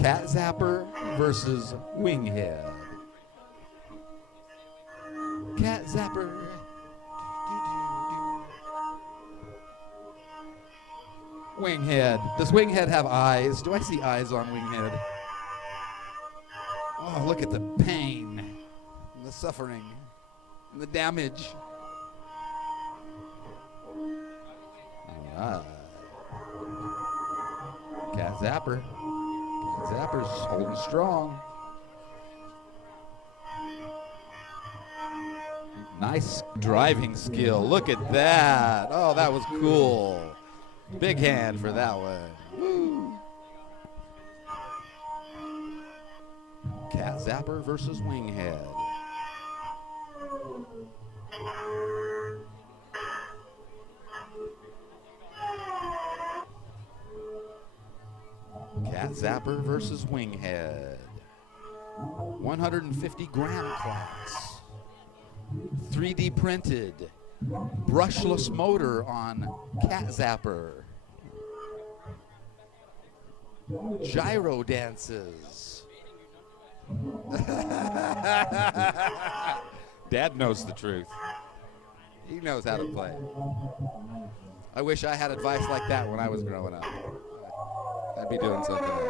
Cat Zapper versus Winghead. Cat Zapper. Winghead. Does Winghead have eyes? Do I see eyes on Winghead? Oh, look at the pain, and the suffering, and the damage. All right. Cat Zapper. Cat Zapper's holding strong. Nice driving skill. Look at that. Oh, that was cool. Big hand for that one. Woo. Cat Zapper versus Winghead. Cat Zapper versus Winghead. 150-gram class. 3D printed. Brushless motor on Cat Zapper. Gyro dances. Dad knows the truth. He knows how to play. I wish I had advice like that when I was growing up. I'd be doing something else.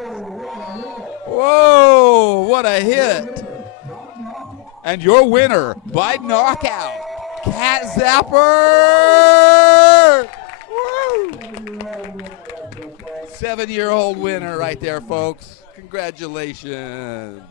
Whoa, what a hit. And your winner by knockout, Cat Zapper! Woo! 7-year-old winner right there, folks. Congratulations.